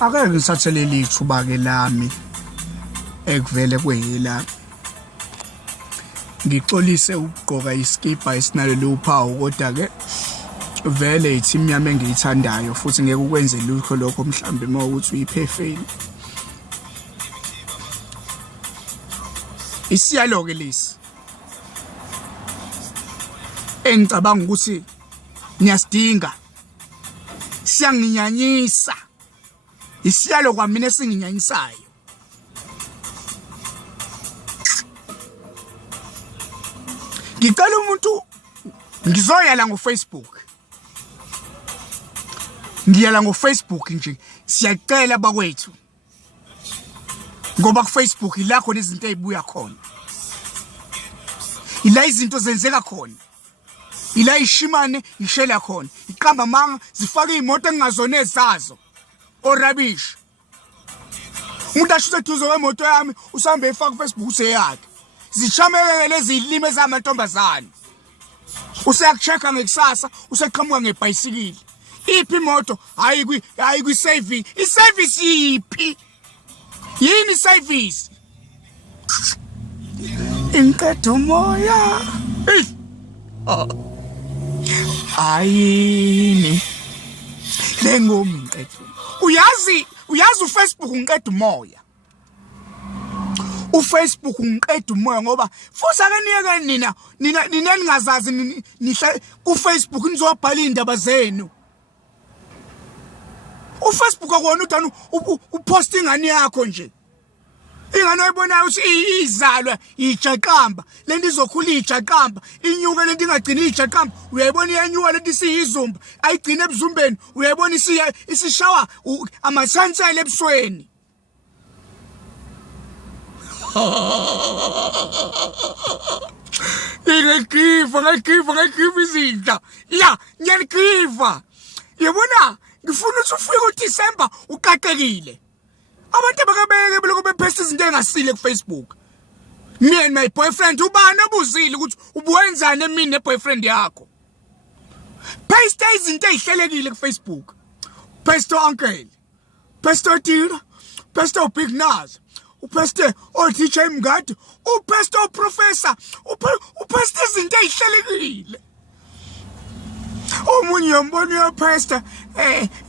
Ake ngisathelele ithuba ke lami ekuvele kwehela ngixolise ukugqoka iskipa esinalolu uphawu kodwa ke vele i-team yami engiyithandayo futhi ngeke ukwenze lutho lokho mhlambe mawukuthi uyiphefeni isiyalo ke lesi engicabanga ukuthi niyasidinga siyanginyanyisa isiyalo kwamina esinginyanyisayo ngicela umuntu ngizoyala ngoFacebook ngiyala ngoFacebook nje siyacela bakwethu ngoba kuFacebook ila khona izinto ezibuya khona ila izinto zenzeka khona ila ishimane ishela khona iqamba manga zifaka izimoto engingazone ezazo orabish umuntu ashuthe duzo wemoto yami usambe efaka kuFacebook useyakhe zichameke lezi ilime zamantombazane useyakuchecka ngekusasa useqhamuka ngebhayisikili iphi imoto hayi kwi service iservice iphi yini service inqedo moya ayini lengomqedo uyazi uFacebook unqeda umoya uFacebook unqeda umoya ngoba futhi ake niyeke nina ningazazi nihla kuFacebook nizobhala indaba zenu uFacebook akwona uthana uposta ingane yakho nje ingane oyibonayo ukuthi izalwa ijaqamba lento izokhula ijaqamba inyuke lento ingagcina ijaqamba uyayibona iyanyuka lento isiyizumba ayigcina ebuzumbeni uyayibona isishawa amasansela ebusweni ngayigiva izinja ya ngiyaligiva yabona ngifuna ukuthi ufike uDisemba uqaqekile abantu abakabeke beloko bephesta izinto engasile kuFacebook me and my boyfriend ubani abuzile ukuthi ubuwenzani emini neboyfriend yakho paste izinto ezihlelekile kuFacebook paste uncle paste Tira paste Big Nas upaste oTJ Mngadi upaste professor upaste izinto ezihlelekile omunye yombona pastor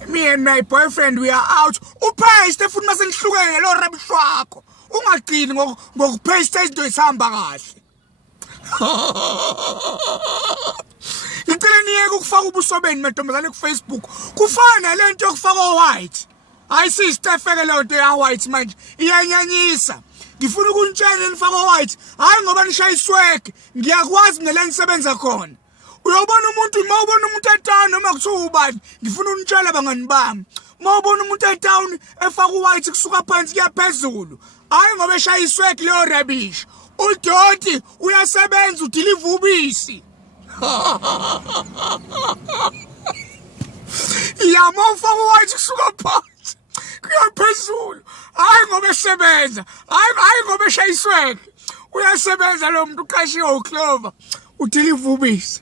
me and my boyfriend we are out upaste futhi mase nihlukene lo rubbish wakho ungaqini ngokupaste izinto ezihamba kahle ngicela niyeke ukufaka ubusobeni mantombazane kuFacebook kufana lento yokufaka white ayisistefeke lento ya white manje iyanyanyisa ngifuna ukunitshela nifaka white hayi ngoba nishayisweke ngiyakwazi ngela nisebenza khona uyobona umuntu mawubona umuntu etown noma kuthiwa ubani ngifuna unitshela bangani bami mawubona umuntu etown efaka white kusuka phansi kuya phezulu hayi ngoba eshayisweke leyo rubbish udoti uyasebenza udeliver ubisi yama ufaka white kusuka phansi kuya phezulu hayi ngoba esebenza hayi ngoba eshayisweke uyasebenza lo muntu uqashiwe uClover udeliver ubisi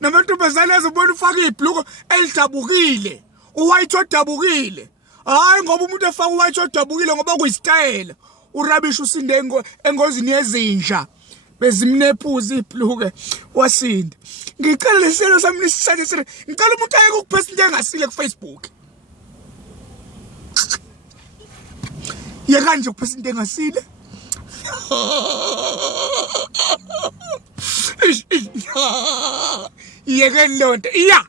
namantombazane azobona ufaka ibhluko elidabukile uwhite odabukile hayi ngoba umuntu efaka uwhite odabukile ngoba kuyistyle urabisha usinde engozini yezinja bezimnephuza ibhluke wasinda ngicela leselo sami nisithathe ngicela umuntu ayeke ukuphesa into engasile kuFacebook yeka nje ukuphesa into engasile yeke lonto iya